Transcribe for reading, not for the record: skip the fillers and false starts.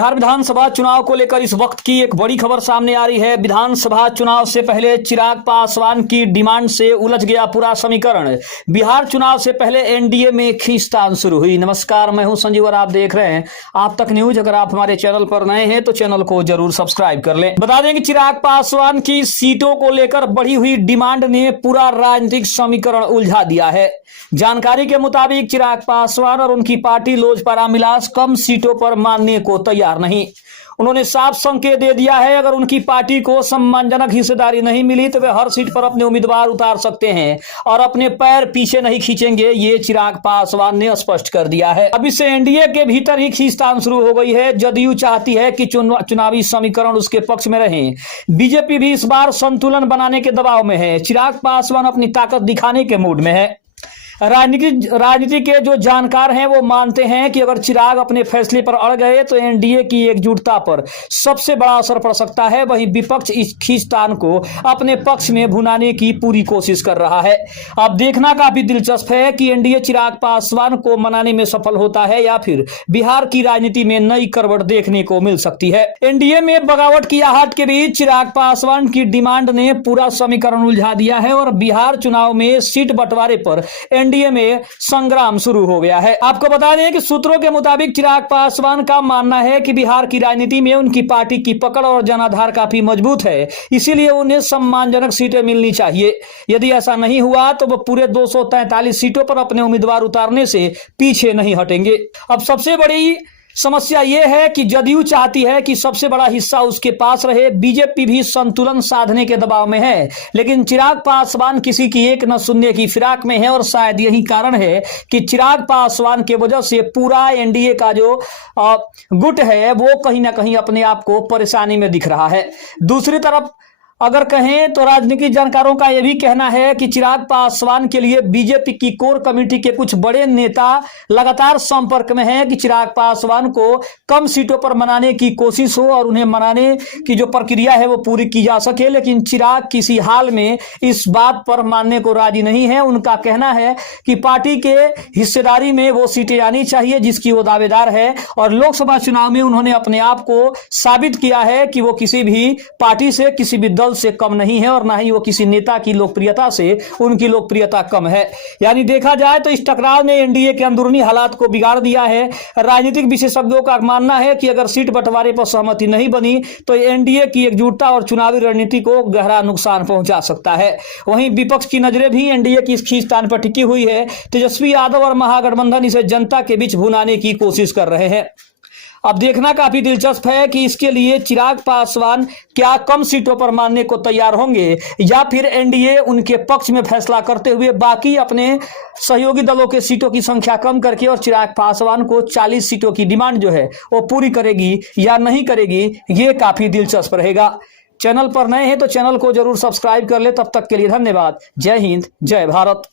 बिहार विधानसभा चुनाव को लेकर इस वक्त की एक बड़ी खबर सामने आ रही है। विधानसभा चुनाव से पहले चिराग पासवान की डिमांड से उलझ गया पूरा समीकरण। बिहार चुनाव से पहले एनडीए में खींचतान शुरू हुई। नमस्कार, मैं हूं संजीव और आप देख रहे हैं आप तक न्यूज। अगर आप हमारे चैनल पर नए हैं तो चैनल को जरूर सब्सक्राइब कर लें। बता दें कि चिराग पासवान की सीटों को लेकर बढ़ी हुई डिमांड ने पूरा राजनीतिक समीकरण उलझा दिया है। जानकारी के मुताबिक चिराग पासवान और उनकी पार्टी लोजपा रामविलास कम सीटों पर मानने को तैयार नहीं। उन्होंने साफ संकेत दे दिया है, अगर उनकी पार्टी को सम्मानजनक हिस्सेदारी नहीं मिली तो वे हर सीट पर अपने उम्मीदवार उतार सकते हैं और अपने पैर पीछे नहीं खींचेंगे। ये चिराग पासवान ने स्पष्ट कर दिया है। अब इससे एनडीए के भीतर ही खींचतान शुरू हो गई है। जदयू चाहती है कि चुनावी समीकरण उसके पक्ष में रहे। बीजेपी भी इस बार संतुलन बनाने के दबाव में है। चिराग पासवान अपनी ताकत दिखाने के मूड में है। राजनीति के जो जानकार हैं वो मानते हैं कि अगर चिराग अपने फैसले पर अड़ गए तो एनडीए की एकजुटता पर सबसे बड़ा असर पड़ सकता है। वहीं विपक्ष इस खींचतान को अपने पक्ष में भुनाने की पूरी कोशिश कर रहा है। अब देखना काफी दिलचस्प है कि एनडीए चिराग पासवान को मनाने में सफल होता है या फिर बिहार की राजनीति में नई करवट देखने को मिल सकती है। एनडीए में बगावत की आहट के बीच चिराग पासवान की डिमांड ने पूरा समीकरण उलझा दिया है और बिहार चुनाव में सीट बंटवारे पर एनडीए में संग्राम शुरू हो गया है। आपको बता दें कि सूत्रों के मुताबिक चिराग पासवान का मानना है कि बिहार की राजनीति में उनकी पार्टी की पकड़ और जनाधार काफी मजबूत है, इसीलिए उन्हें सम्मानजनक सीटें मिलनी चाहिए। यदि ऐसा नहीं हुआ तो वो पूरे 243 सीटों पर अपने उम्मीदवार उतारने से पीछे नहीं हटेंगे। अब सबसे बड़ी समस्या यह है कि जदयू चाहती है कि सबसे बड़ा हिस्सा उसके पास रहे। बीजेपी भी संतुलन साधने के दबाव में है, लेकिन चिराग पासवान किसी की एक न सुनने की फिराक में है और शायद यही कारण है कि चिराग पासवान के वजह से पूरा एनडीए का जो गुट है वो कहीं ना कहीं अपने आप को परेशानी में दिख रहा है। दूसरी तरफ अगर कहें तो राजनीतिक जानकारों का यह भी कहना है कि चिराग पासवान के लिए बीजेपी की कोर कमेटी के कुछ बड़े नेता लगातार संपर्क में हैं कि चिराग पासवान को कम सीटों पर मनाने की कोशिश हो और उन्हें मनाने की जो प्रक्रिया है वो पूरी की जा सके, लेकिन चिराग किसी हाल में इस बात पर मानने को राजी नहीं है। उनका कहना है कि पार्टी के हिस्सेदारी में वो सीटें आनी चाहिए जिसकी वो दावेदार है और लोकसभा चुनाव में उन्होंने अपने आप को साबित किया है कि वो किसी भी पार्टी से, किसी भी दल से कम नहीं है और ना ही वो किसी नेता की लोकप्रियता से उनकी लोकप्रियता कम है। यानी देखा जाए तो इस टकराव ने एनडीए के अंदरूनी हालात को बिगाड़ दिया है। राजनीतिक विशेषज्ञों का मानना है कि अगर सीट बंटवारे पर सहमति नहीं बनी तो एनडीए की एकजुटता और चुनावी रणनीति को गहरा नुकसान पहुंचा सकता है। वहीं विपक्ष की नजरें भी एनडीए की इस खींचतान पर टिकी हुई है। तेजस्वी यादव और महागठबंधन इसे जनता के बीच भुनाने की कोशिश कर रहे हैं। अब देखना काफी दिलचस्प है कि इसके लिए चिराग पासवान क्या कम सीटों पर मानने को तैयार होंगे या फिर एनडीए उनके पक्ष में फैसला करते हुए बाकी अपने सहयोगी दलों के सीटों की संख्या कम करके और चिराग पासवान को 40 सीटों की डिमांड जो है वो पूरी करेगी या नहीं करेगी, ये काफी दिलचस्प रहेगा। चैनल पर नए हैं तो चैनल को जरूर सब्सक्राइब कर ले। तब तक के लिए धन्यवाद। जय हिंद, जय भारत।